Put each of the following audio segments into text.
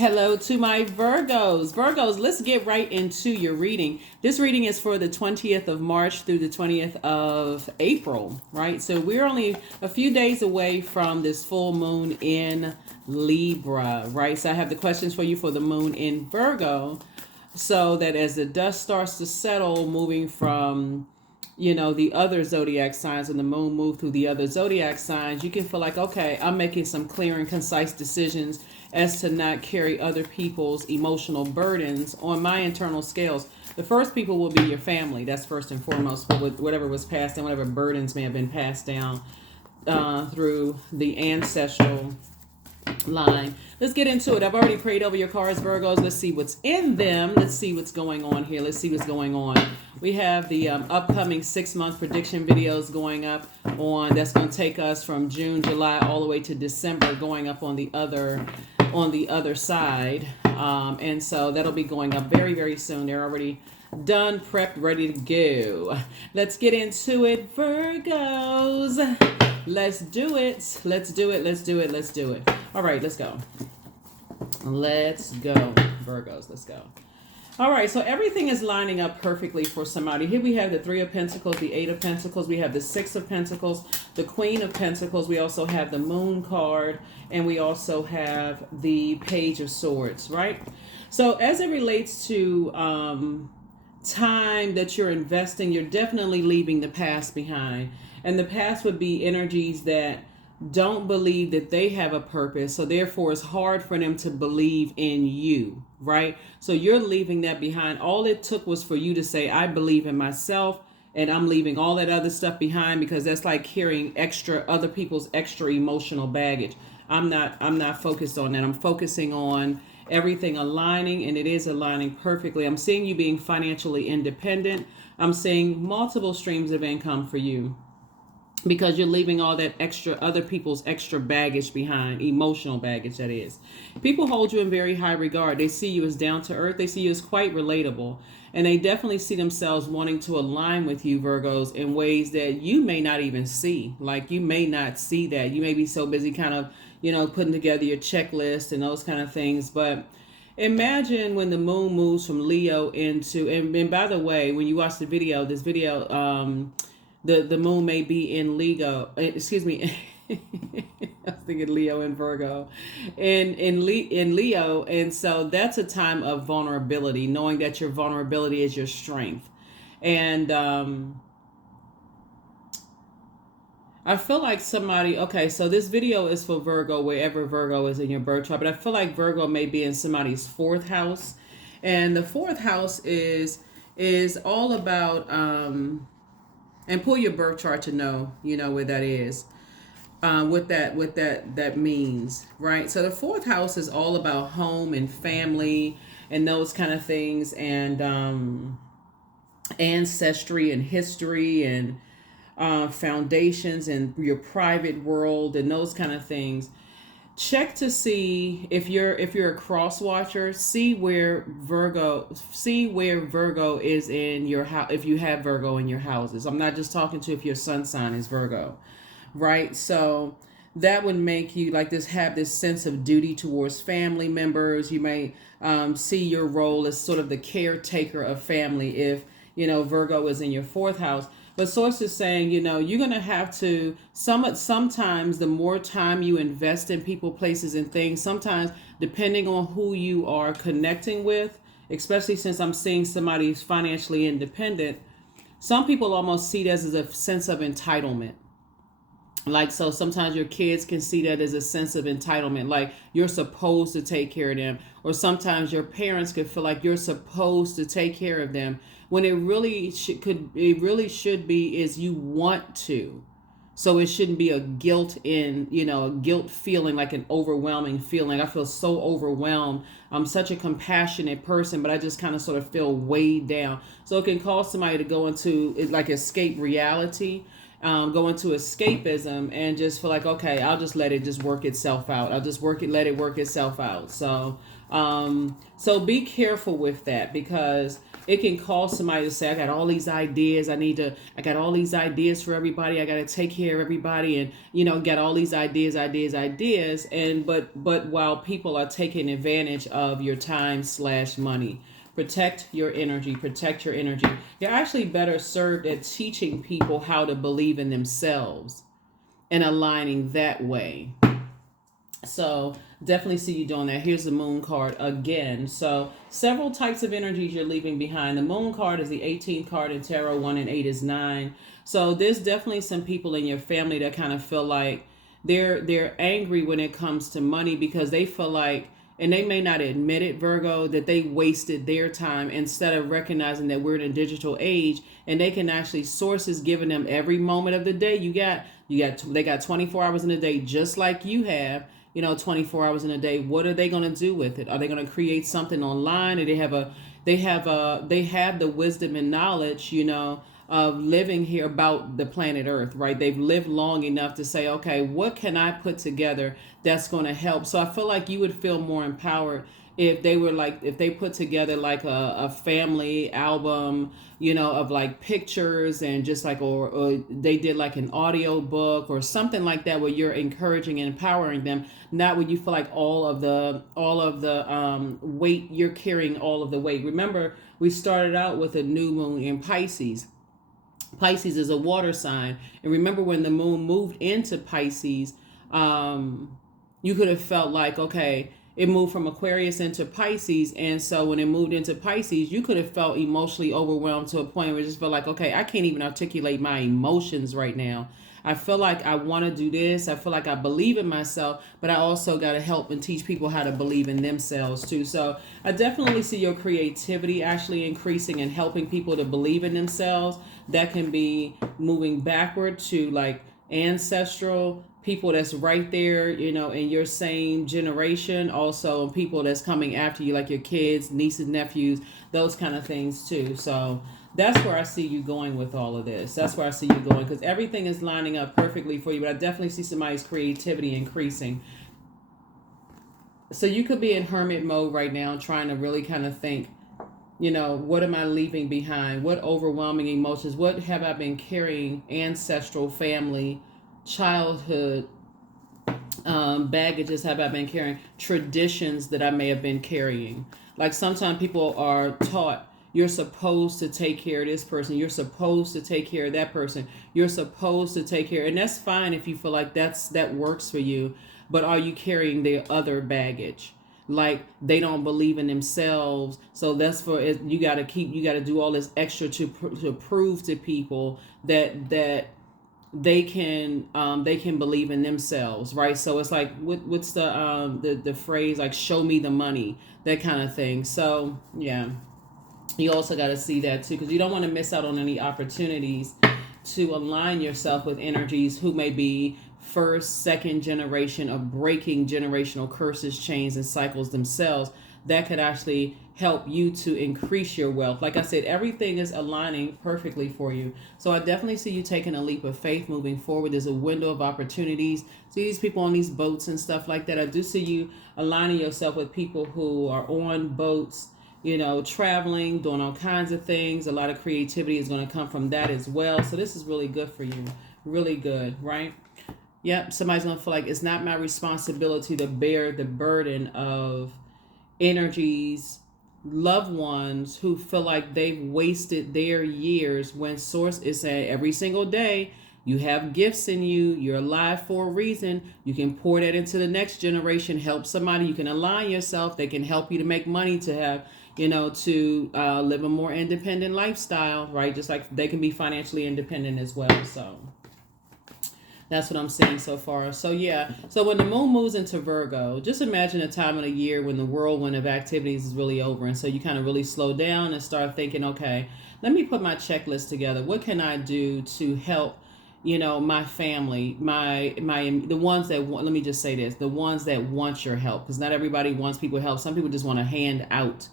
Hello to my Virgos. Virgos, let's get right into your reading. This reading is for the 20th of March through the 20th of April, right? So we're only a few days away from this full moon in Libra, right? So I have the questions for you for the moon in Virgo, so that as the dust starts to settle, moving from the other zodiac signs, and the moon move through the other zodiac signs, you can feel like, okay, I'm making some clear and concise decisions as to not carry other people's emotional burdens on my internal scales. The first people will be your family. That's first and foremost, whatever was passed down, whatever burdens may have been passed down through the ancestral line. Let's get into it. I've already prayed over your cards, Virgos. Let's see what's in them. Let's see what's going on here. Let's see what's going on. We have the upcoming 6-month prediction videos going up on. That's going to take us from June, July, all the way to December, going up on the other side. And so that'll be going up very, very soon. They're already done, prepped, ready to go. Let's get into it, Virgos. Let's do it. Let's do it. Let's do it. Let's do it. All right, let's go. Let's go, Virgos. Let's go. All right, so everything is lining up perfectly for somebody. Here we have the 3 of Pentacles, the 8 of Pentacles. We have the 6 of Pentacles, the Queen of Pentacles. We also have the Moon card, and we also have the Page of Swords, right? So as it relates to time that you're investing, you're definitely leaving the past behind. And the past would be energies that don't believe that they have a purpose. So therefore, it's hard for them to believe in you, right? So you're leaving that behind. All it took was for you to say, I believe in myself, and I'm leaving all that other stuff behind, because that's like carrying other people's extra emotional baggage. I'm not focused on that. I'm focusing on everything aligning, and it is aligning perfectly. I'm seeing you being financially independent. I'm seeing multiple streams of income for you, because you're leaving all that other people's extra baggage behind, emotional baggage, that is. People hold you in very high regard. They see you as down to earth. They see you as quite relatable. And they definitely see themselves wanting to align with you, Virgos, in ways that you may not even see. Like, you may not see that. You may be so busy kind of, putting together your checklist and those kind of things. But imagine when the moon moves from Leo into, and by the way, when you watch this video, the moon may be in Leo, excuse me, I was thinking Leo and Virgo, in Leo. And so that's a time of vulnerability, knowing that your vulnerability is your strength. And I feel like somebody, okay, so this video is for Virgo, wherever Virgo is in your birth chart, but I feel like Virgo may be in somebody's 4th house. And the 4th house is all about, and pull your birth chart to know, where that is, what that means, right? So the 4th house is all about home and family and those kind of things, and ancestry and history and foundations and your private world and those kind of things. Check to see if you're a cross watcher, see where Virgo is in your house, if you have Virgo in your houses. I'm not just talking to if your sun sign is Virgo, right? So that would make you have this sense of duty towards family members. You may see your role as sort of the caretaker of family if Virgo is in your 4th house. But source is saying, you're going to have to, sometimes the more time you invest in people, places, and things, sometimes depending on who you are connecting with, especially since I'm seeing somebody who's financially independent, some people almost see that as a sense of entitlement. Like, so sometimes your kids can see that as a sense of entitlement, like you're supposed to take care of them. Or sometimes your parents could feel like you're supposed to take care of them, when it really should be is you want to. So it shouldn't be a guilt feeling, like an overwhelming feeling. I feel so overwhelmed. I'm such a compassionate person, but I just kind of sort of feel weighed down. So it can cause somebody to go into escape reality. Go into escapism and just feel like, okay, I'll just let it just work itself out. I'll just let it work itself out. So be careful with that, because it can cause somebody to say, I got all these ideas. I got all these ideas for everybody. I got to take care of everybody, and got all these ideas. And but while people are taking advantage of your time/money, protect your energy. Protect your energy. You're actually better served at teaching people how to believe in themselves and aligning that way. So definitely see you doing that. Here's the moon card again. So several types of energies you're leaving behind. The moon card is the 18th card in tarot. 1 and 8 is 9. So there's definitely some people in your family that kind of feel like they're angry when it comes to money, because they feel like, and they may not admit it, Virgo, that they wasted their time instead of recognizing that we're in a digital age, and they can actually, sources giving them every moment of the day. They got 24 hours in a day, just like you have. 24 hours in a day. What are they going to do with it? Are they going to create something online? Or they have the wisdom and knowledge, of living here about the planet Earth, right? They've lived long enough to say, okay, what can I put together that's going to help? So I feel like you would feel more empowered if they put together like a family album, of like pictures, and just like, or they did like an audio book or something like that, where you're encouraging and empowering them, not when you feel like all of the weight, you're carrying all of the weight. Remember, we started out with a new moon in Pisces. Pisces is a water sign. And remember, when the moon moved into Pisces, you could have felt like, okay, it moved from Aquarius into Pisces. And so when it moved into Pisces, you could have felt emotionally overwhelmed to a point where it just felt like, okay, I can't even articulate my emotions right now. I feel like I want to do this. I feel like I believe in myself, but I also got to help and teach people how to believe in themselves too. So I definitely see your creativity actually increasing and helping people to believe in themselves. That can be moving backward to like ancestral people that's right there, in your same generation. Also people that's coming after you, like your kids, nieces, nephews, those kind of things too. So that's where I see you going with all of this. That's where I see you going, because everything is lining up perfectly for you. But I definitely see somebody's creativity increasing. So you could be in hermit mode right now, trying to really kind of think, what am I leaving behind? What overwhelming emotions? What have I been carrying? Ancestral, family, childhood baggages have I been carrying? Traditions that I may have been carrying. Like sometimes people are taught, you're supposed to take care of this person. You're supposed to take care of that person. You're supposed to take care. And that's fine if you feel like that works for you. But are you carrying their other baggage? Like they don't believe in themselves. So that's for it. You got to do all this extra to prove to people that they can believe in themselves, right? So it's like, what's the phrase, like, show me the money, that kind of thing. So yeah. You also got to see that too, because you don't want to miss out on any opportunities to align yourself with energies who may be first, second generation of breaking generational curses, chains, and cycles themselves. That could actually help you to increase your wealth. Like I said, everything is aligning perfectly for you. So I definitely see you taking a leap of faith moving forward. There's a window of opportunities. See these people on these boats and stuff like that. I do see you aligning yourself with people who are on boats, traveling, doing all kinds of things. A lot of creativity is going to come from that as well. So this is really good for you. Really good, right? Yep. Somebody's going to feel like it's not my responsibility to bear the burden of energies, loved ones who feel like they've wasted their years, when source is saying every single day, you have gifts in you. You're alive for a reason. You can pour that into the next generation, help somebody. You can align yourself. They can help you to make money, to have, to live a more independent lifestyle, right? Just like they can be financially independent as well. So that's what I'm seeing so far. So yeah. So when the moon moves into Virgo, just imagine a time of the year when the whirlwind of activities is really over. And so you kind of really slow down and start thinking, okay, let me put my checklist together. What can I do to help, my family, the ones that want, let me just say this, the ones that want your help, because not everybody wants people help. Some people just want to hand out.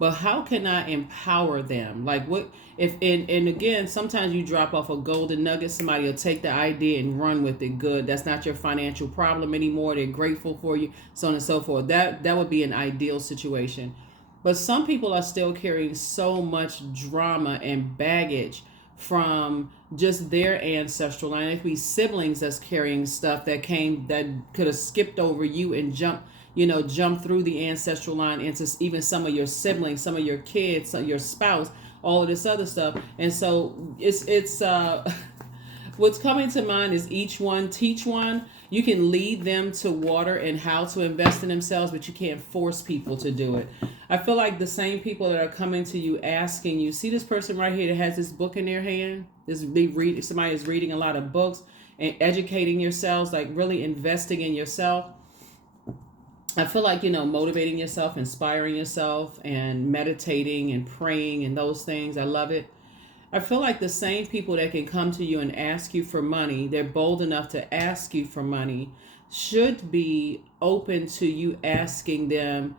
But how can I empower them? Like what if, and again, sometimes you drop off a golden nugget, somebody will take the idea and run with it. Good. That's not your financial problem anymore. They're grateful for you, so on and so forth. That would be an ideal situation. But some people are still carrying so much drama and baggage from just their ancestral line. It could be siblings that's carrying stuff that could have skipped over you and jump through the ancestral line into even some of your siblings, some of your kids, your spouse, all of this other stuff. And so it's what's coming to mind is each one teach one. You can lead them to water and how to invest in themselves, but you can't force people to do it. I feel like the same people that are coming to you asking you, see this person right here that has this book in their hand, somebody is reading a lot of books and educating yourselves, like really investing in yourself. I feel like, motivating yourself, inspiring yourself, and meditating and praying and those things. I love it. I feel like the same people that can come to you and ask you for money, they're bold enough to ask you for money, should be open to you asking them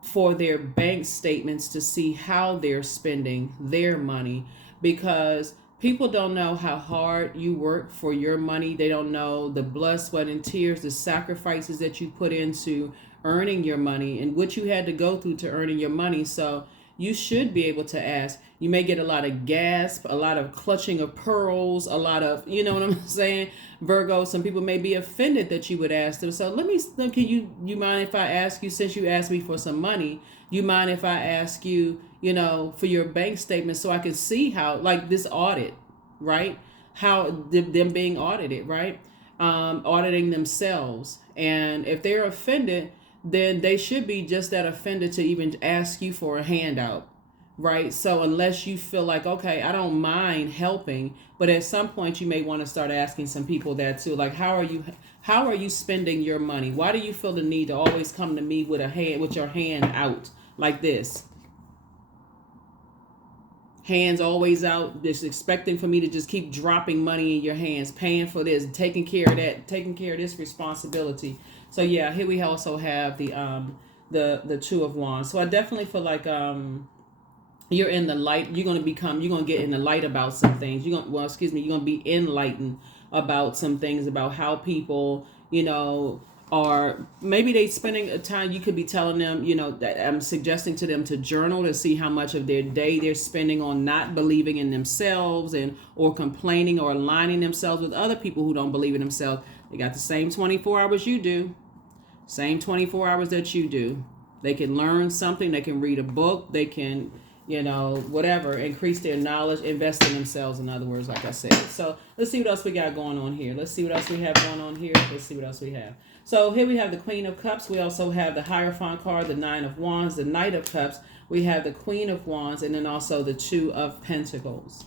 for their bank statements to see how they're spending their money, because people don't know how hard you work for your money. They don't know the blood, sweat, and tears, the sacrifices that you put into earning your money and what you had to go through to earning your money. So you should be able to ask. You may get a lot of gasp, a lot of clutching of pearls, a lot of, you know what I'm saying, Virgo. Some people may be offended that you would ask them. So can you mind if I ask you, since you asked me for some money, you mind if I ask you, for your bank statement so I can see how, like this audit, right? How them being audited, right? Auditing themselves. And if they're offended, then they should be just that offended to even ask you for a handout, right? So unless you feel like, okay, I don't mind helping, but at some point you may want to start asking some people that too, like how are you spending your money? Why do you feel the need to always come to me with your hand out like this? Hands always out, just expecting for me to just keep dropping money in your hands, paying for this, taking care of that, taking care of this responsibility. So yeah, here we also have the Two of Wands. So I definitely feel like you're in the light. You're gonna get in the light about some things. You're gonna be enlightened about some things, about how people, or maybe they spending a time. You could be telling them, that I'm suggesting to them to journal to see how much of their day they're spending on not believing in themselves or complaining or aligning themselves with other people who don't believe in themselves. They got the same 24 hours you do, same 24 hours that you do. They can learn something. They can read a book. They can, whatever, increase their knowledge, invest in themselves, in other words, like I said. So let's see what else we got going on here. Let's see what else we have going on here. Let's see what else we have. So here we have the Queen of Cups. We also have the Hierophant card, the Nine of Wands, the Knight of Cups. We have the Queen of Wands, and then also the Two of Pentacles.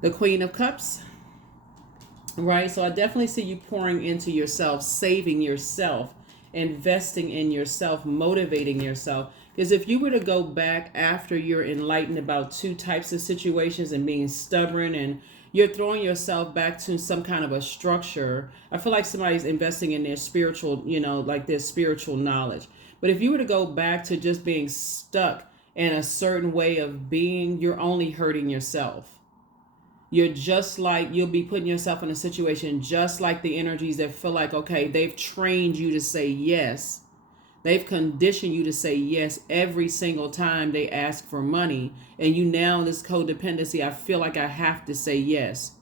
The Queen of Cups. Right, so I definitely see you pouring into yourself, saving yourself, investing in yourself, motivating yourself. Because if you were to go back after you're enlightened about two types of situations and being stubborn and you're throwing yourself back to some kind of a structure, I feel like somebody's investing in their spiritual, like their spiritual knowledge. But if you were to go back to just being stuck in a certain way of being, you're only hurting yourself. You'll be putting yourself in a situation just like the energies that feel like, okay, they've trained you to say yes. They've conditioned you to say yes every single time they ask for money. And you now, this codependency, I feel like I have to say yes.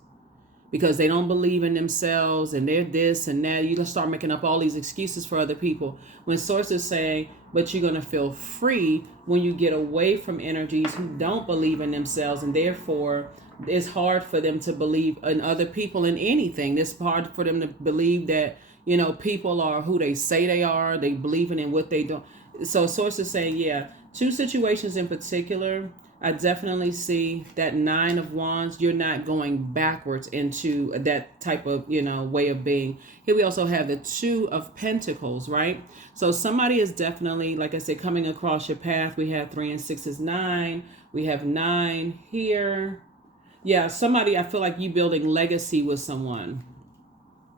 Because they don't believe in themselves and they're this and that. You just start making up all these excuses for other people. When Source is saying, but you're going to feel free when you get away from energies who don't believe in themselves, and therefore it's hard for them to believe in other people in anything. It's hard for them to believe that, people are who they say they are. They believing in what they don't. So Source is saying, yeah, two situations in particular, I definitely see that Nine of Wands. You're not going backwards into that type of, way of being. Here we also have the Two of Pentacles, right? So somebody is definitely, like I said, coming across your path. We have 3 and 6 is 9. We have 9 here. Yeah, somebody, I feel like you building legacy with someone.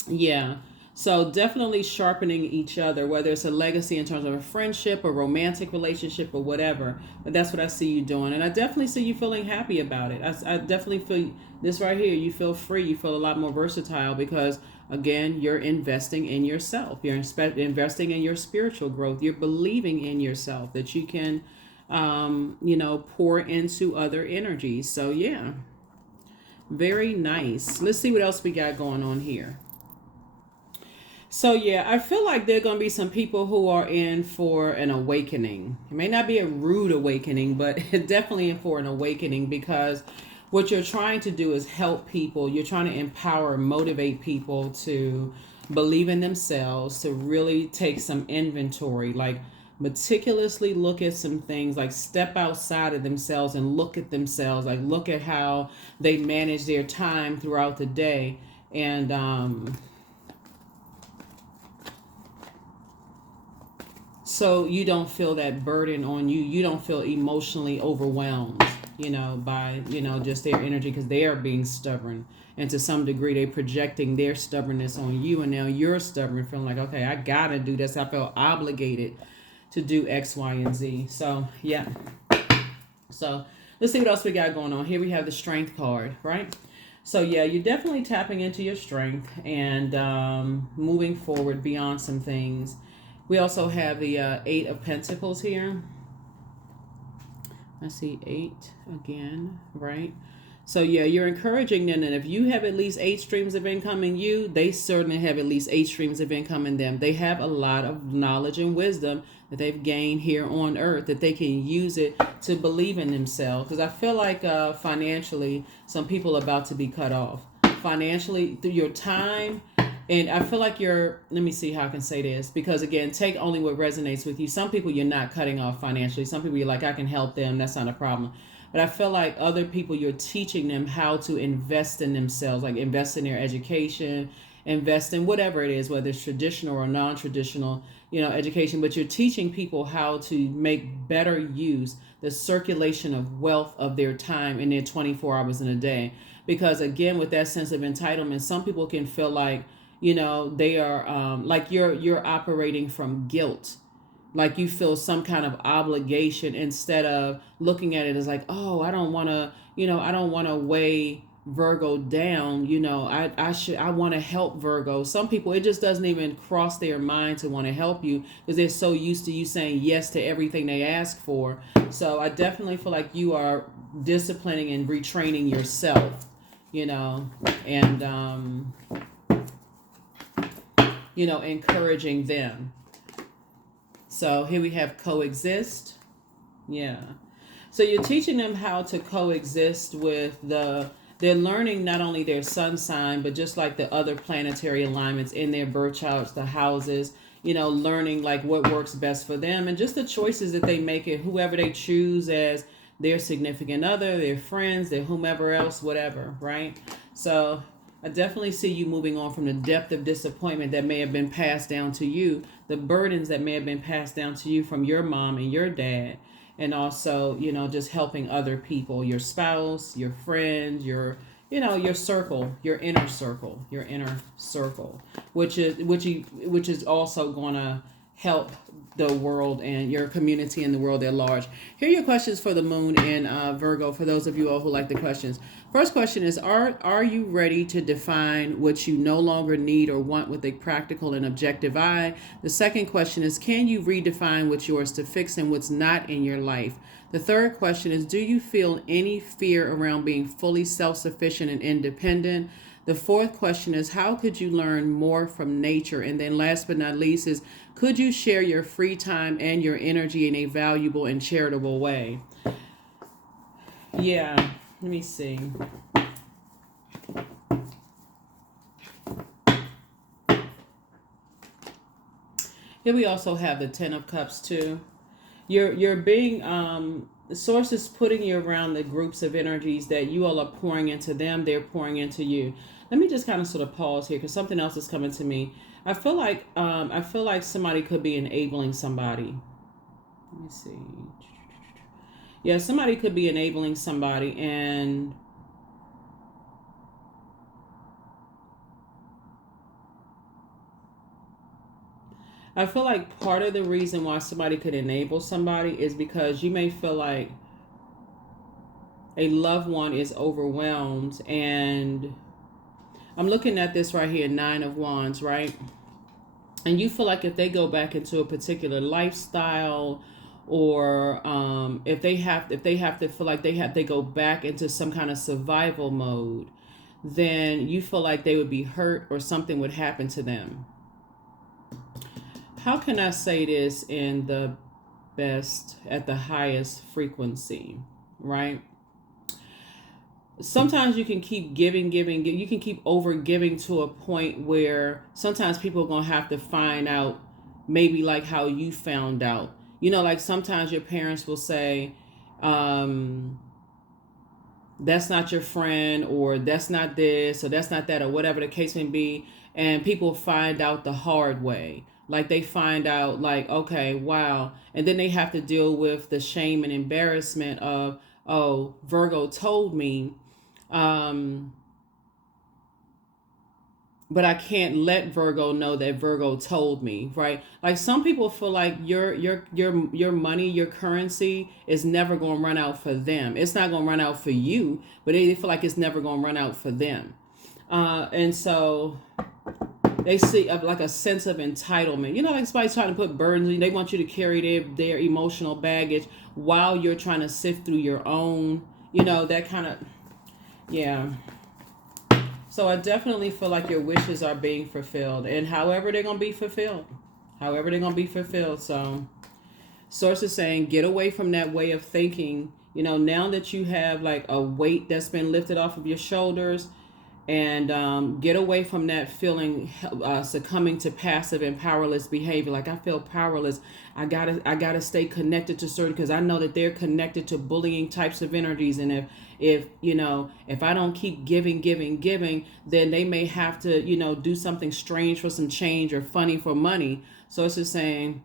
Yeah. So definitely sharpening each other, whether it's a legacy in terms of a friendship, a romantic relationship, or whatever. But that's what I see you doing. And I definitely see you feeling happy about it. I definitely feel this right here. You feel free. You feel a lot more versatile because Again, you're investing in yourself. You're investing in your spiritual growth. You're believing in yourself that you can, pour into other energies. So, yeah, very nice. Let's see what else we got going on here. So, yeah, I feel like there are going to be some people who are in for an awakening. It may not be a rude awakening, but definitely in for an awakening, because what you're trying to do is help people. You're trying to empower, motivate people to believe in themselves, to really take some inventory, like meticulously look at some things, like step outside of themselves and look at themselves, like look at how they manage their time throughout the day. And, so you don't feel that burden on you. You don't feel emotionally overwhelmed, by, just their energy, because they are being stubborn. And to some degree, they're projecting their stubbornness on you. And now you're stubborn, feeling like, okay, I got to do this. I feel obligated to do X, Y, and Z. So, yeah. So let's see what else we got going on. Here we have the Strength card, right? So, yeah, you're definitely tapping into your strength and moving forward beyond some things. We also have the 8 of Pentacles here. I see 8 again, right? So, yeah, you're encouraging them. And if you have at least 8 streams of income in you, they certainly have at least 8 streams of income in them. They have a lot of knowledge and wisdom that they've gained here on earth, that they can use it to believe in themselves. Because I feel like financially, some people are about to be cut off. Financially, through your time. And I feel like let me see how I can say this, because again, take only what resonates with you. Some people you're not cutting off financially. Some people you're like, I can help them. That's not a problem. But I feel like other people, you're teaching them how to invest in themselves, like invest in their education, invest in whatever it is, whether it's traditional or non-traditional, education. But you're teaching people how to make better use, the circulation of wealth of their time in their 24 hours in a day. Because again, with that sense of entitlement, some people can feel like, they are like you're operating from guilt, like you feel some kind of obligation, instead of looking at it as like, oh, I don't want to weigh Virgo down. I want to help Virgo. Some people, it just doesn't even cross their mind to want to help you, because they're so used to you saying yes to everything they ask for. So I definitely feel like you are disciplining and retraining yourself, and encouraging them. So here we have coexist. Yeah. So you're teaching them how to coexist with they're learning not only their sun sign, but just like the other planetary alignments in their birth charts, the houses, learning like what works best for them, and just the choices that they make, and whoever they choose as their significant other, their friends, their whomever else, whatever, right? So I definitely see you moving on from the depth of disappointment that may have been passed down to you, the burdens that may have been passed down to you from your mom and your dad, and also, just helping other people, your spouse, your friends, your circle, your inner circle, which is also going to help the world and your community and the world at large. Here are your questions for the moon in Virgo, for those of you all who like the questions. First question is, are you ready to define what you no longer need or want with a practical and objective eye? The second question is, can you redefine what's yours to fix and what's not in your life? The third question is, do you feel any fear around being fully self-sufficient and independent? The fourth question is, how could you learn more from nature? And then last but not least is, could you share your free time and your energy in a valuable and charitable way? Yeah, let me see. Here we also have the 10 of Cups too. You're being the source is putting you around the groups of energies that you all are pouring into them, they're pouring into you. Let me just kind of sort of pause here, because something else is coming to me. I feel like somebody could be enabling somebody. Let me see. Yeah, somebody could be enabling somebody, and I feel like part of the reason why somebody could enable somebody is because you may feel like a loved one is overwhelmed, and I'm looking at this right here, Nine of Wands, right? And you feel like if they go back into a particular lifestyle, or if they have to feel like they go back into some kind of survival mode, then you feel like they would be hurt or something would happen to them. How can I say this in the best, at the highest frequency, right? Sometimes you can keep giving, you can keep over giving to a point where sometimes people are going to have to find out, maybe like how you found out. You know, like sometimes your parents will say, that's not your friend, or that's not this, or that's not that, or whatever the case may be. And people find out the hard way. Like they find out like, okay, wow. And then they have to deal with the shame and embarrassment of, oh, Virgo told me, but I can't let Virgo know that Virgo told me, right? Like some people feel like your money, your currency is never going to run out for them. It's not going to run out for you, but they feel like it's never going to run out for them. And so they see like a sense of entitlement. You know, like somebody's trying to put burdens. They want you to carry their emotional baggage while you're trying to sift through your own, you know, that kind of, yeah. So I definitely feel like your wishes are being fulfilled, and however they're going to be fulfilled, So Source is saying, get away from that way of thinking. You know, now that you have like a weight that's been lifted off of your shoulders, and get away from that feeling, succumbing to passive and powerless behavior. Like I feel powerless. I gotta stay connected to certain, because I know that they're connected to bullying types of energies. And if I don't keep giving, then they may have to, do something strange for some change, or funny for money. So it's just saying,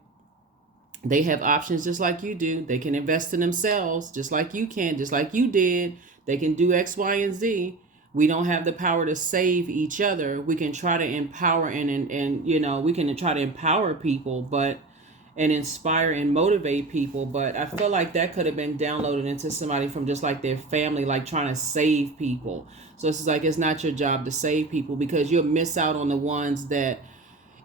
they have options just like you do. They can invest in themselves just like you can, just like you did. They can do X, Y, and Z. We don't have the power to save each other. We can try to empower and we can try to empower people, and inspire and motivate people. But I feel like that could have been downloaded into somebody from just like their family, like trying to save people. So it's like, it's not your job to save people, because you'll miss out on the ones that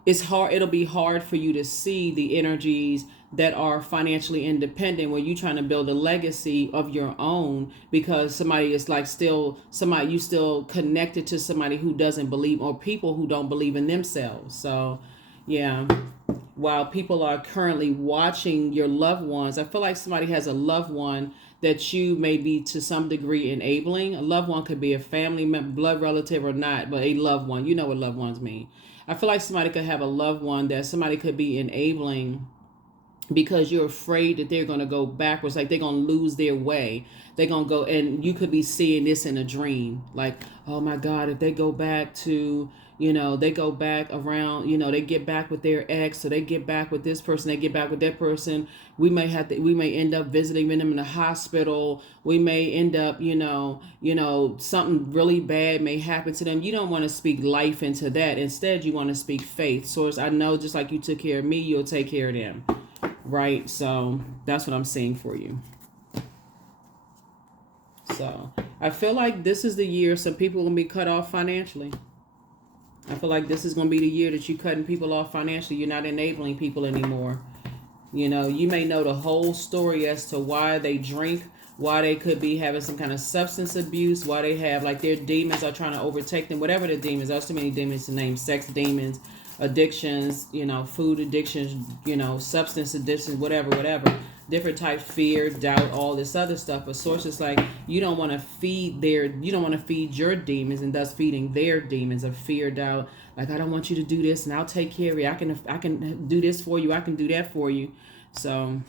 it's hard. It'll be hard for you to see the energies that are financially independent when you're trying to build a legacy of your own, because somebody is like you still connected to somebody who doesn't believe, or people who don't believe in themselves. So yeah, while people are currently watching your loved ones, I feel like somebody has a loved one that you may be to some degree enabling. A loved one could be a family member, blood relative or not, but a loved one. You know what loved ones mean. I feel like somebody could have a loved one that somebody could be enabling, because you're afraid that they're going to go backwards, like they're going to lose their way. They're going to go, and you could be seeing this in a dream, like, oh my God, if they go back to, they go back around, they get back with their ex, or they get back with this person, they get back with that person. We may end up visiting them in the hospital. We may end up, something really bad may happen to them. You don't want to speak life into that. Instead, you want to speak faith. Source, I know just like you took care of me, you'll take care of them. Right? So that's what I'm saying for you. So I feel like this is the year some people are going to be cut off financially. I feel like this is going to be the year that you're cutting people off financially. You're not enabling people anymore. You may know the whole story as to why they drink, why they could be having some kind of substance abuse, why they have, like, their demons are trying to overtake them, whatever the demons. There's too many demons to name. Sex demons, addictions, food addictions, substance addictions, whatever. Different type, fear, doubt, all this other stuff. But Source is like, you don't want to feed your demons, and thus feeding their demons of fear, doubt. Like, I don't want you to do this, and I'll take care of you. I can do this for you. I can do that for you. So,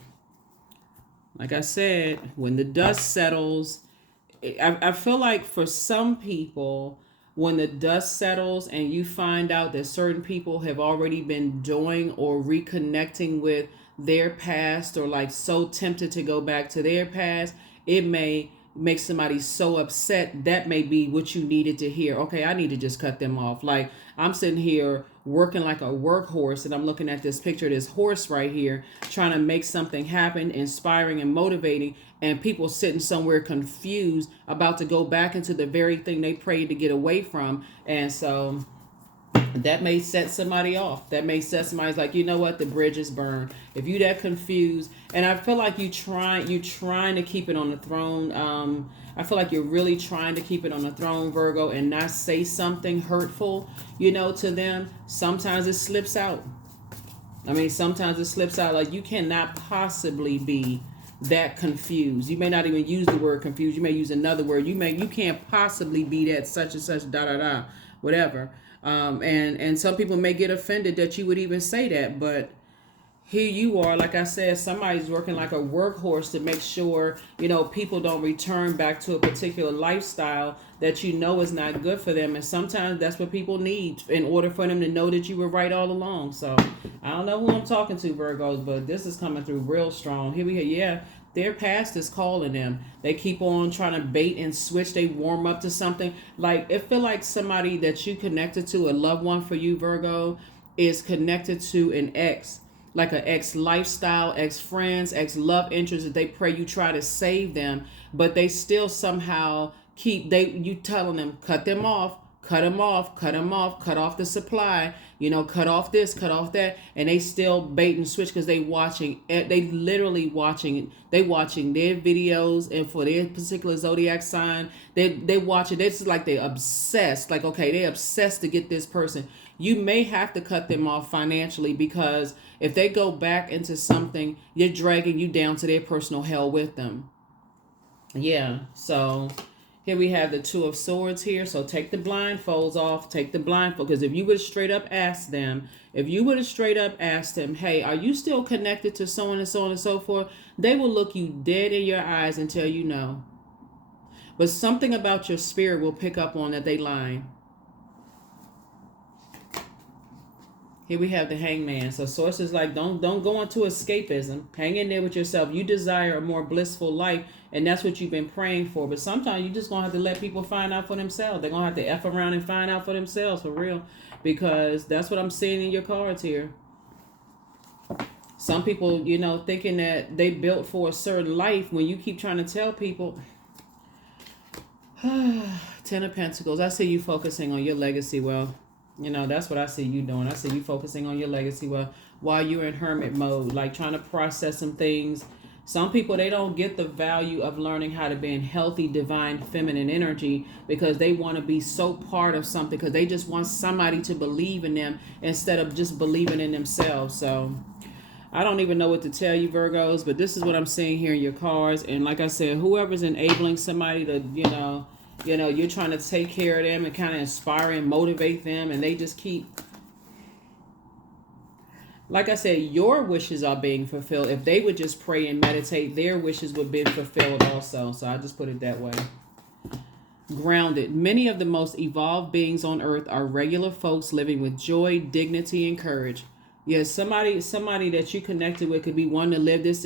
like I said, when the dust settles, I feel like for some people, when the dust settles and you find out that certain people have already been doing or reconnecting with their past, or like so tempted to go back to their past, it may make somebody so upset. That may be what you needed to hear. Okay, I need to just cut them off. Like, I'm sitting here working like a workhorse. And I'm looking at this picture of this horse right here, trying to make something happen, inspiring and motivating, and people sitting somewhere confused, about to go back into the very thing they prayed to get away from. And so that may set somebody off. That may set somebody's like, you know what, the bridge is burned. If you that confused, and I feel like you trying to keep it on the throne. I feel like you're really trying to keep it on the throne, Virgo, and not say something hurtful, to them. Sometimes it slips out. Sometimes it slips out. Like, you cannot possibly be that confused. You may not even use the word confused. You may use another word. You can't possibly be that such and such, whatever. And some people may get offended that you would even say that, but here you are, like I said, somebody's working like a workhorse to make sure, people don't return back to a particular lifestyle that is not good for them. And sometimes that's what people need in order for them to know that you were right all along. So I don't know who I'm talking to, Virgos, but this is coming through real strong. Here we go. Yeah, their past is calling them. They keep on trying to bait and switch. They warm up to something. Like, it feel like somebody that you connected to, a loved one for you, Virgo, is connected to an ex. Like an ex lifestyle, ex friends, ex love interest that they pray you try to save them, but they still somehow you telling them, cut them off, cut them off, cut them off, cut off the supply, cut off this, cut off that, and they still bait and switch because they literally watching their videos, and for their particular zodiac sign, they watch it. It's like they obsessed, like, okay, they obsessed to get this person. You may have to cut them off financially, because if they go back into something, you're dragging you down to their personal hell with them. Yeah, so here we have the Two of Swords here. So take the blindfolds off. Take the blindfold. Because if you would have straight up asked them, hey, are you still connected to so on and so on and so forth? They will look you dead in your eyes and tell you no. But something about your spirit will pick up on that they lying. Here we have the Hangman. So source is like, don't go into escapism. Hang in there with yourself. You desire a more blissful life, and that's what you've been praying for. But sometimes you just going to have to let people find out for themselves. They're going to have to F around and find out for themselves, for real. Because that's what I'm seeing in your cards here. Some people, thinking that they built for a certain life, when you keep trying to tell people. Ten of Pentacles. I see you focusing on your legacy well. That's what I see you doing. I see you focusing on your legacy while you're in hermit mode, like trying to process some things. Some people, they don't get the value of learning how to be in healthy, divine, feminine energy, because they want to be so part of something, because they just want somebody to believe in them instead of just believing in themselves. So I don't even know what to tell you, Virgos, but this is what I'm seeing here in your cards. And like I said, whoever's enabling somebody to, you're trying to take care of them and kind of inspire and motivate them, and they just keep, like I said, your wishes are being fulfilled. If they would just pray and meditate, their wishes would be fulfilled also. So I just put it that way. Grounded. Many of the most evolved beings on earth are regular folks living with joy, dignity, and courage. Yes, somebody that you connected with could be one to live this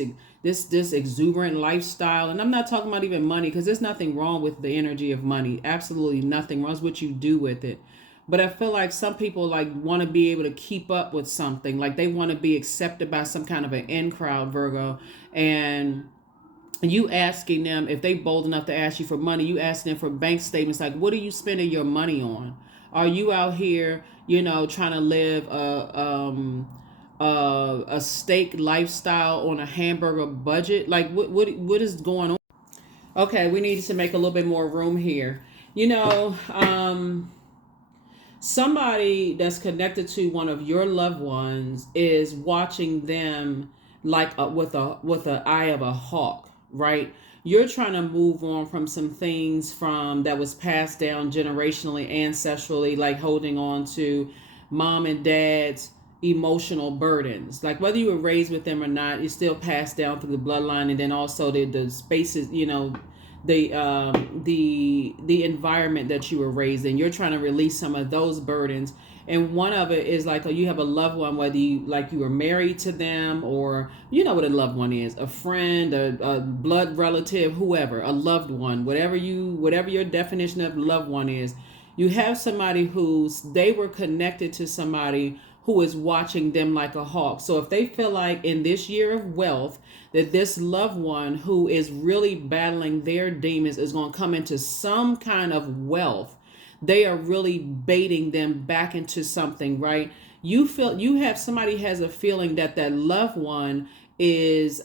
exuberant lifestyle. And I'm not talking about even money, because there's nothing wrong with the energy of money. Absolutely nothing wrong with what you do with it. But I feel like some people want to be able to keep up with something. Like they want to be accepted by some kind of an in crowd, Virgo. And you asking them, if they bold enough to ask you for money, you asking them for bank statements. Like, what are you spending your money on? Are you out here, trying to live a steak lifestyle on a hamburger budget? Like, what is going on? Okay, we need to make a little bit more room here. Somebody that's connected to one of your loved ones is watching them like with an eye of a hawk, right? You're trying to move on from some things that was passed down generationally, ancestrally, like holding on to mom and dad's emotional burdens. Like whether you were raised with them or not, it's still passed down through the bloodline. And then also the spaces, the environment that you were raised in. You're trying to release some of those burdens. And one of it is like, you have a loved one, whether you were married to them, or what a loved one is, a friend, a blood relative, whoever, a loved one, whatever your definition of loved one is. You have somebody they were connected to somebody who is watching them like a hawk. So if they feel like in this year of wealth that this loved one who is really battling their demons is going to come into some kind of wealth, they are really baiting them back into something, right? You have somebody has a feeling that that loved one is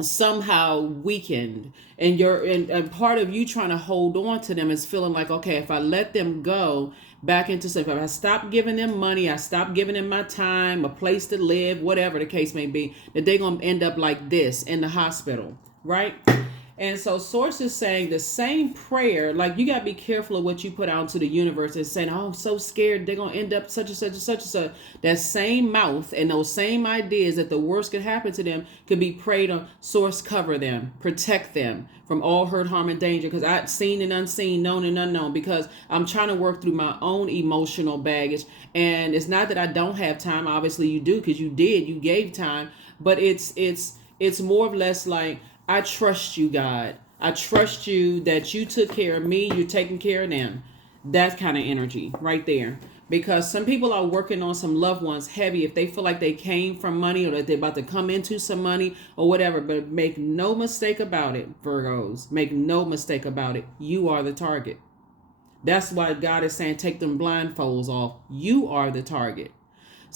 somehow weakened, and and part of you trying to hold on to them is feeling like, okay, if I let them go back into stuff, if I stop giving them money, I stop giving them my time, a place to live, whatever the case may be, that they're gonna end up like this in the hospital, right? And so source is saying the same prayer, like you got to be careful of what you put out into the universe. It's saying, oh, I'm so scared they're going to end up such and such and such and such. That same mouth and those same ideas that the worst could happen to them could be prayed on. Source, cover them, protect them from all hurt, harm, and danger. Because I've seen and unseen, known and unknown, because I'm trying to work through my own emotional baggage. And it's not that I don't have time. Obviously you do, because you gave time. But it's more or less like, I trust you, God. I trust you that you took care of me. You're taking care of them. That kind of energy right there. Because some people are working on some loved ones heavy if they feel like they came from money or that they're about to come into some money or whatever. But make no mistake about it, Virgos. Make no mistake about it. You are the target. That's why God is saying take them blindfolds off. You are the target.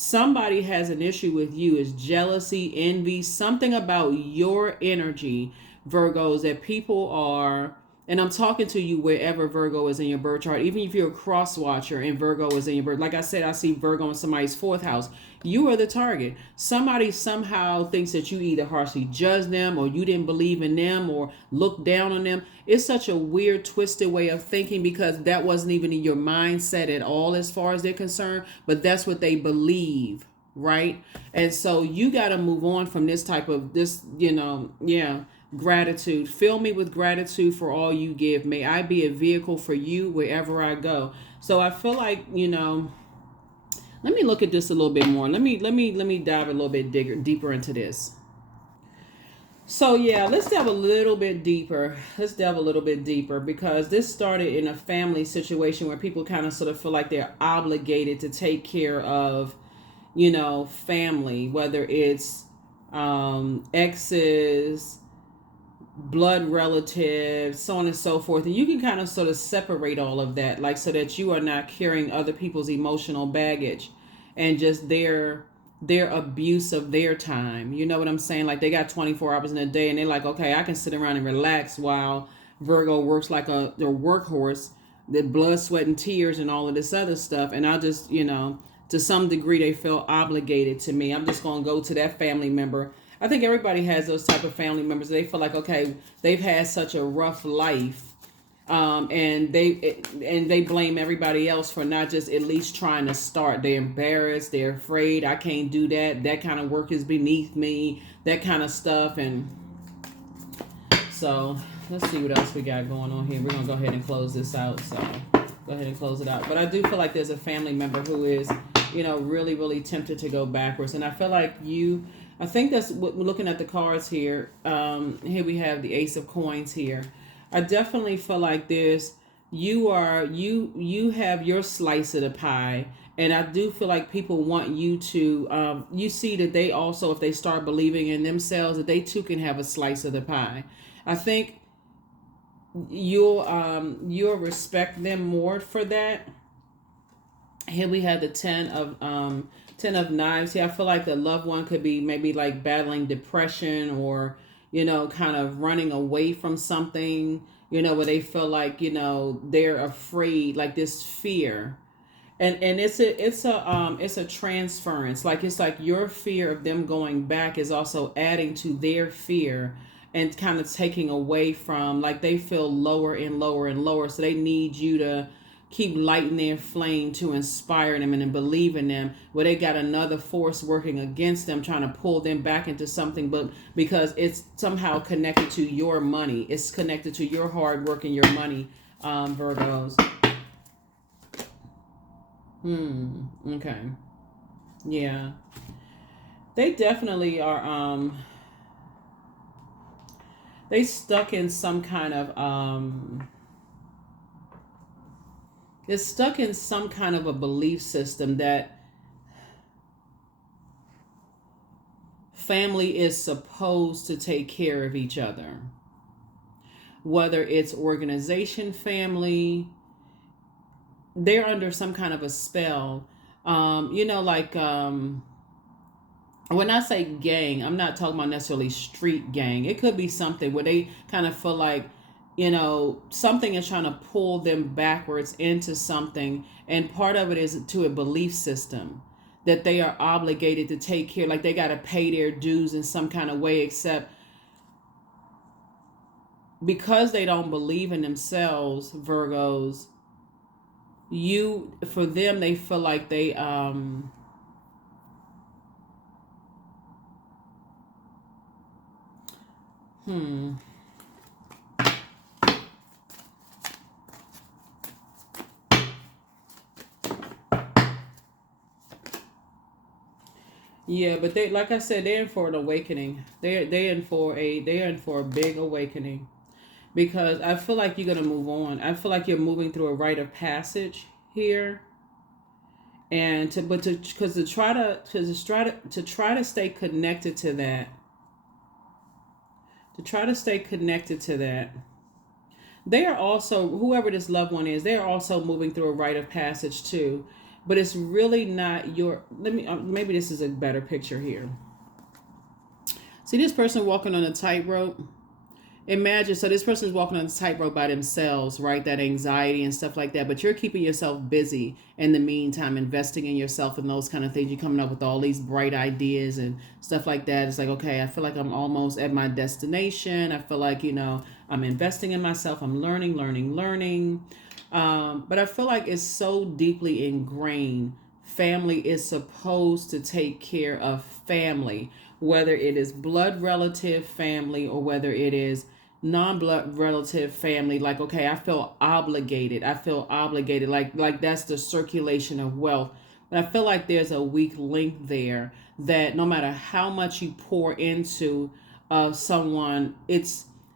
Somebody has an issue with you, is jealousy, envy, something about your energy, Virgos, that people are, and I'm talking to you wherever Virgo is in your birth chart, even if you're a cross watcher and Virgo is in your birth. Like I said, I see Virgo in somebody's fourth house. You are the target. Somebody somehow thinks that you either harshly judge them or you didn't believe in them or look down on them. It's such a weird, twisted way of thinking because that wasn't even in your mindset at all as far as they're concerned, but that's what they believe, right? And so you got to move on from this type of gratitude. Fill me with gratitude for all you give. May I be a vehicle for you wherever I go. So I feel like, let me look at this a little bit more. Let me dive a little bit deeper into this. So yeah, let's delve a little bit deeper. Because this started in a family situation where people kind of sort of feel like they're obligated to take care of, family, whether it's exes, blood relatives, so on and so forth. And you can kind of sort of separate all of that, like so that you are not carrying other people's emotional baggage and just their abuse of their time. You know what I'm saying? Like they got 24 hours in a day and they're like, okay, I can sit around and relax while Virgo works like their workhorse, the blood, sweat, and tears and all of this other stuff. And I'll just, to some degree they feel obligated to me. I'm just going to go to that family member. I think everybody has those type of family members. They feel like, okay, they've had such a rough life, and they blame everybody else for not just at least trying to start. They're embarrassed. They're afraid. I can't do that. That kind of work is beneath me. That kind of stuff. And so let's see what else we got going on here. We're gonna go ahead and close this out. So go ahead and close it out. But I do feel like there's a family member who is, really, really tempted to go backwards. And I feel like I think that's what we're looking at the cards here. Here we have the Ace of Coins here. I definitely feel like you have your slice of the pie. And I do feel like people want you to, you see that they also, if they start believing in themselves, that they too can have a slice of the pie. I think you'll respect them more for that. Here we have the Ten of Knives. Here I feel like the loved one could be maybe like battling depression or, kind of running away from something, where they feel like, they're afraid, like this fear. And it's a transference. Like it's like your fear of them going back is also adding to their fear and kind of taking away from, like they feel lower and lower and lower. So they need you to keep lighting their flame to inspire them and to believe in them, where they got another force working against them, trying to pull them back into something, but because it's somehow connected to your money. It's connected to your hard work and your money, Virgos. Okay. Yeah. They definitely are, they stuck in some kind of, is stuck in some kind of a belief system that family is supposed to take care of each other. Whether it's organization, family, they're under some kind of a spell. When I say gang, I'm not talking about necessarily street gang. It could be something where they kind of feel like, something is trying to pull them backwards into something. And part of it is to a belief system that they are obligated to take care, like they got to pay their dues in some kind of way, except because they don't believe in themselves, Virgos, for them, they feel like they, Yeah, but they, like I said, they're in for an awakening. They're in for a big awakening, because I feel like you're gonna move on. I feel like you're moving through a rite of passage here, and to try to stay connected to that, they are also, whoever this loved one is, they're also moving through a rite of passage too. But it's really not your, maybe this is a better picture here. See this person walking on a tightrope? Imagine, so this person is walking on a tightrope by themselves, right? That anxiety and stuff like that. But you're keeping yourself busy in the meantime, investing in yourself and those kind of things. You're coming up with all these bright ideas and stuff like that. It's like, okay, I feel like I'm almost at my destination. I feel like, I'm investing in myself. I'm learning. But I feel like it's so deeply ingrained. Family is supposed to take care of family, whether it is blood relative family or whether it is non-blood relative family. Like, okay, I feel obligated, like that's the circulation of wealth. But I feel like there's a weak link there, that no matter how much you pour into someone,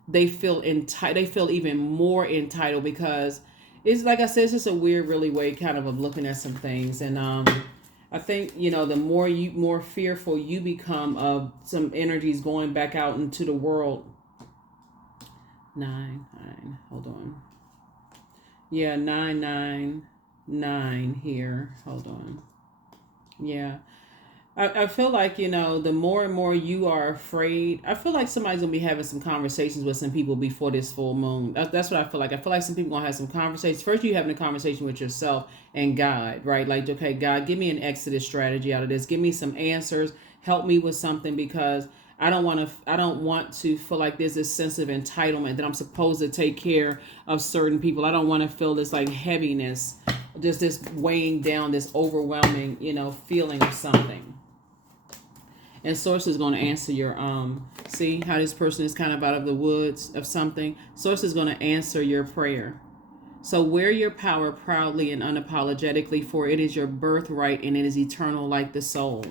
they feel even more entitled, because it's like I said, it's just a weird, really way kind of looking at some things. And I think, the more fearful you become of some energies going back out into the world. 9, hold on. Yeah, 9 here. Hold on. Yeah. I feel like, the more and more you are afraid, I feel like somebody's going to be having some conversations with some people before this full moon. That's what I feel like. I feel like some people going to have some conversations. First, you having a conversation with yourself and God, right? Like, okay, God, give me an exodus strategy out of this. Give me some answers. Help me with something, because I don't want to feel like there's this sense of entitlement that I'm supposed to take care of certain people. I don't want to feel this like heaviness, just this weighing down, this overwhelming, feeling of something. And Source is going to answer your, see how this person is kind of out of the woods of something. Source is going to answer your prayer. So wear your power proudly and unapologetically, for it is your birthright and it is eternal like the soul.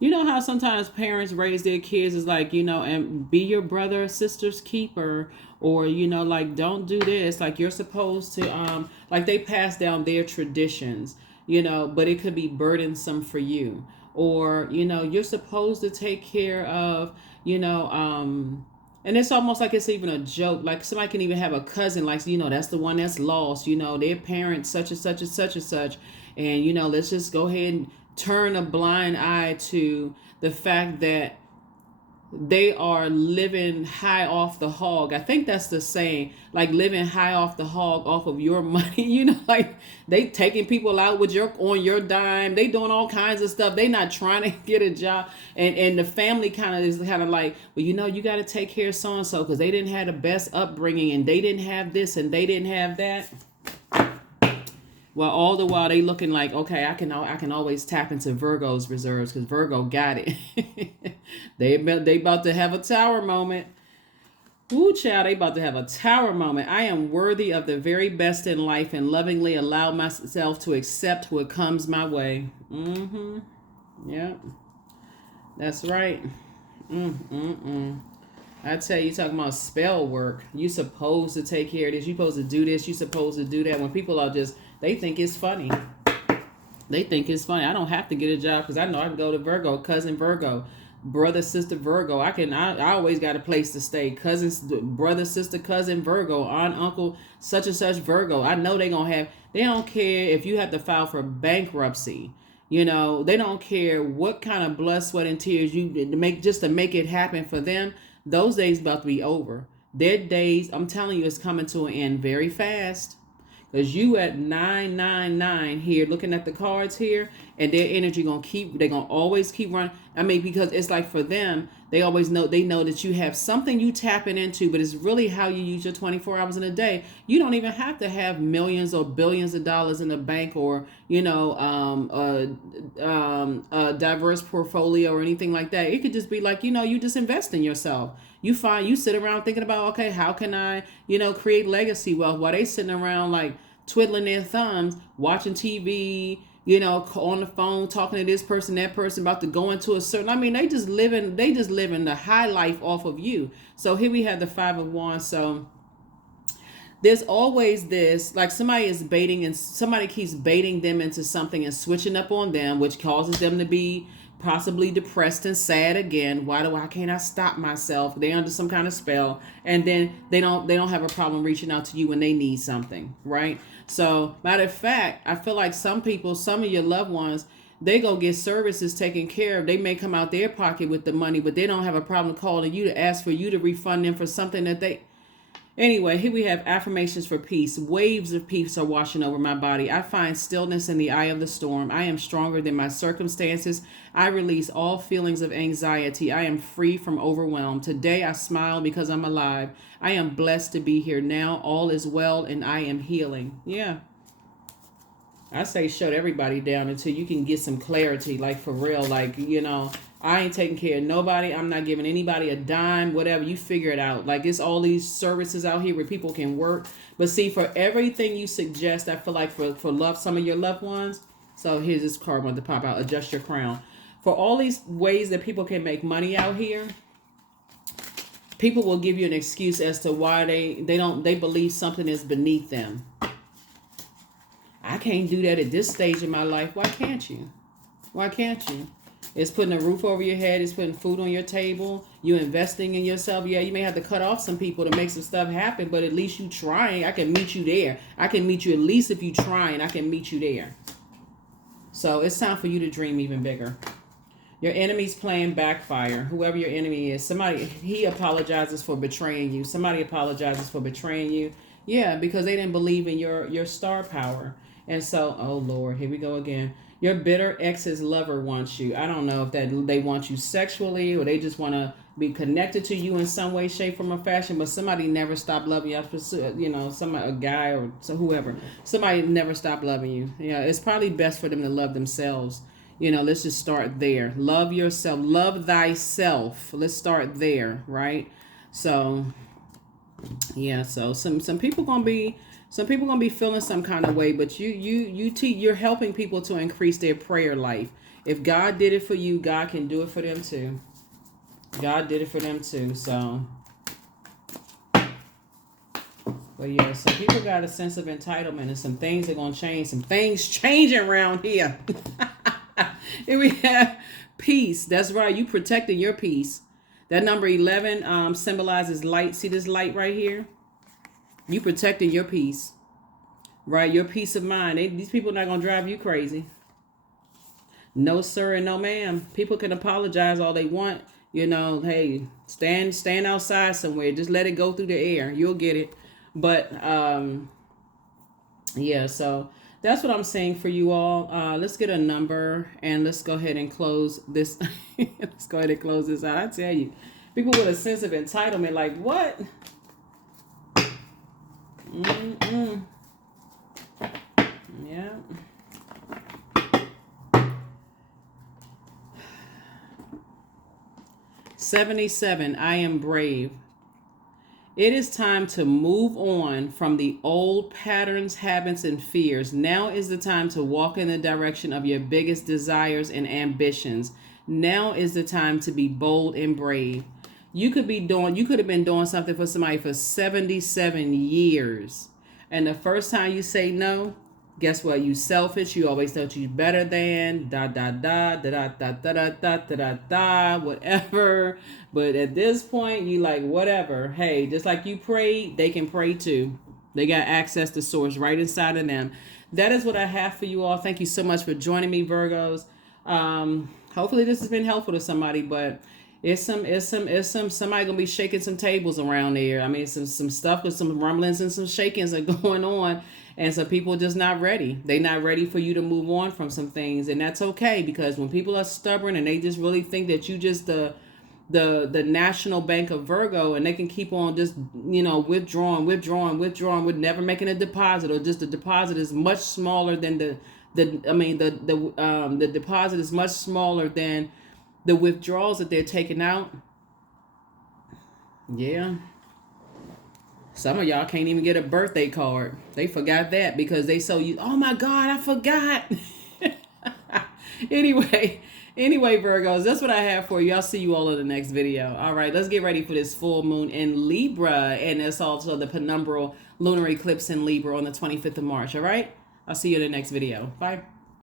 You know how sometimes parents raise their kids is like, and be your brother or sister's keeper, or, like, don't do this. Like, you're supposed to, like, they pass down their traditions, but it could be burdensome for you. Or, you're supposed to take care of, and it's almost like it's even a joke. Like, somebody can even have a cousin, like, that's the one that's lost, their parents such and such and such and such. And, let's just go ahead and turn a blind eye to the fact that they are living high off the hog. I think that's the saying, like living high off the hog, off of your money. Like they taking people out on your dime. They doing all kinds of stuff. They not trying to get a job. And the family is kind of like, well, you got to take care of so and so because they didn't have the best upbringing and they didn't have this and they didn't have that. Well, all the while they looking like, okay, I can always tap into Virgo's reserves because Virgo got it. They about to have a tower moment. Ooh, child, they about to have a tower moment. I am worthy of the very best in life and lovingly allow myself to accept what comes my way. Yeah, that's right. I tell you, talking about spell work. You supposed to take care of this. You supposed to do this. You supposed to do that. When people are just, they think it's funny. They think it's funny. I don't have to get a job because I know I can go to Virgo, cousin Virgo, brother, sister Virgo. I always got a place to stay. Cousins, brother, sister, cousin Virgo, aunt, uncle, such and such Virgo. I know they don't care if you have to file for bankruptcy. You know, they don't care what kind of blood, sweat, and tears you did to make just to make it happen for them. Those days about to be over. Their days, I'm telling you, it's coming to an end very fast. Because you at 999 here, looking at the cards here, and their energy they're gonna always keep running. I mean, because it's like for them, they know that you have something you tapping into, but it's really how you use your 24 hours in a day. You don't even have to have millions or billions of dollars in the bank, or a diverse portfolio or anything like that. It could just be like, you just invest in yourself. You sit around thinking about, okay, how can I, create legacy wealth, while they sitting around like twiddling their thumbs, watching TV, on the phone, talking to this person, that person, about to go into a certain, they just living the high life off of you. So here we have the Five of Wands. So there's always this, like somebody keeps baiting them into something and switching up on them, which causes them to be possibly depressed and sad again. Why can't I stop myself? They're under some kind of spell, and then they don't have a problem reaching out to you when they need something, right? So matter of fact, I feel like some of your loved ones, they go get services taken care of. They may come out their pocket with the money, but they don't have a problem calling you to ask for you to refund them for something that they. Anyway, here we have affirmations for peace. Waves of peace are washing over my body. I find stillness in the eye of the storm. I am stronger than my circumstances. I release all feelings of anxiety. I am free from overwhelm. Today I smile because I'm alive. I am blessed to be here now. All is well and I am healing. Yeah. I say shut everybody down until you can get some clarity, like for real. Like, I ain't taking care of nobody. I'm not giving anybody a dime, whatever. You figure it out. Like, it's all these services out here where people can work. But see, for everything you suggest, I feel like for love, some of your loved ones. So here's this card want to pop out. Adjust your crown. For all these ways that people can make money out here, people will give you an excuse as to why they believe something is beneath them. I can't do that at this stage in my life. Why can't you? Why can't you? It's putting a roof over your head. It's putting food on your table. You're investing in yourself. Yeah, you may have to cut off some people to make some stuff happen, but at least you trying. I can meet you there. I can meet you at least if you trying. I can meet you there. So it's time for you to dream even bigger. Your enemy's playing backfire. Whoever your enemy is, he apologizes for betraying you. Somebody apologizes for betraying you. Yeah, because they didn't believe in your star power. And so, oh Lord, here we go again. Your bitter ex's lover wants you. I don't know if they want you sexually or they just want to be connected to you in some way, shape, form, or fashion. But somebody never stopped loving you. A guy or whoever. Somebody never stopped loving you. Yeah, it's probably best for them to love themselves. Let's just start there. Love yourself. Love thyself. Let's start there, right? So, yeah. So some people gonna be. Some people gonna be feeling some kind of way, but you're helping people to increase their prayer life. If God did it for you, God can do it for them too. God did it for them too. So, but yeah, some people got a sense of entitlement, and some things are gonna change. Some things changing around here. Here we have peace. That's right. You protecting your peace. That number 11 symbolizes light. See this light right here? You protecting your peace, right? Your peace of mind. These people are not going to drive you crazy. No, sir, and no, ma'am. People can apologize all they want. Hey, stand outside somewhere. Just let it go through the air. You'll get it. But, yeah, so that's what I'm saying for you all. Let's get a number and let's go ahead and close this. Let's go ahead and close this out. I tell you, people with a sense of entitlement, like, what? Yeah. $77. I am brave. It is time to move on from the old patterns, habits, and fears. Now is the time to walk in the direction of your biggest desires and ambitions. Now is the time to be bold and brave. You could have been doing something for somebody for 77 years. And the first time you say no, guess what? You selfish. You always thought you better than whatever. But at this point, you like whatever. Hey, just like you prayed, they can pray too. They got access to source right inside of them. That is what I have for you all. Thank you so much for joining me, Virgos. Hopefully this has been helpful to somebody, but it's somebody gonna be shaking some tables around there. I mean, some stuff with some rumblings and some shakings are going on, and some people are just not ready. They're not ready for you to move on from some things, and that's okay, because when people are stubborn and they just really think that you just the national bank of Virgo, and they can keep on just withdrawing with never making a deposit, or just the deposit is much smaller than the deposit is much smaller than the withdrawals that they're taking out. Yeah. Some of y'all can't even get a birthday card. They forgot that because they so you. Oh my God, I forgot. Anyway, Virgos, that's what I have for you. I'll see you all in the next video. All right, let's get ready for this full moon in Libra, and it's also the penumbral lunar eclipse in Libra on the 25th of March. All right, I'll see you in the next video. Bye.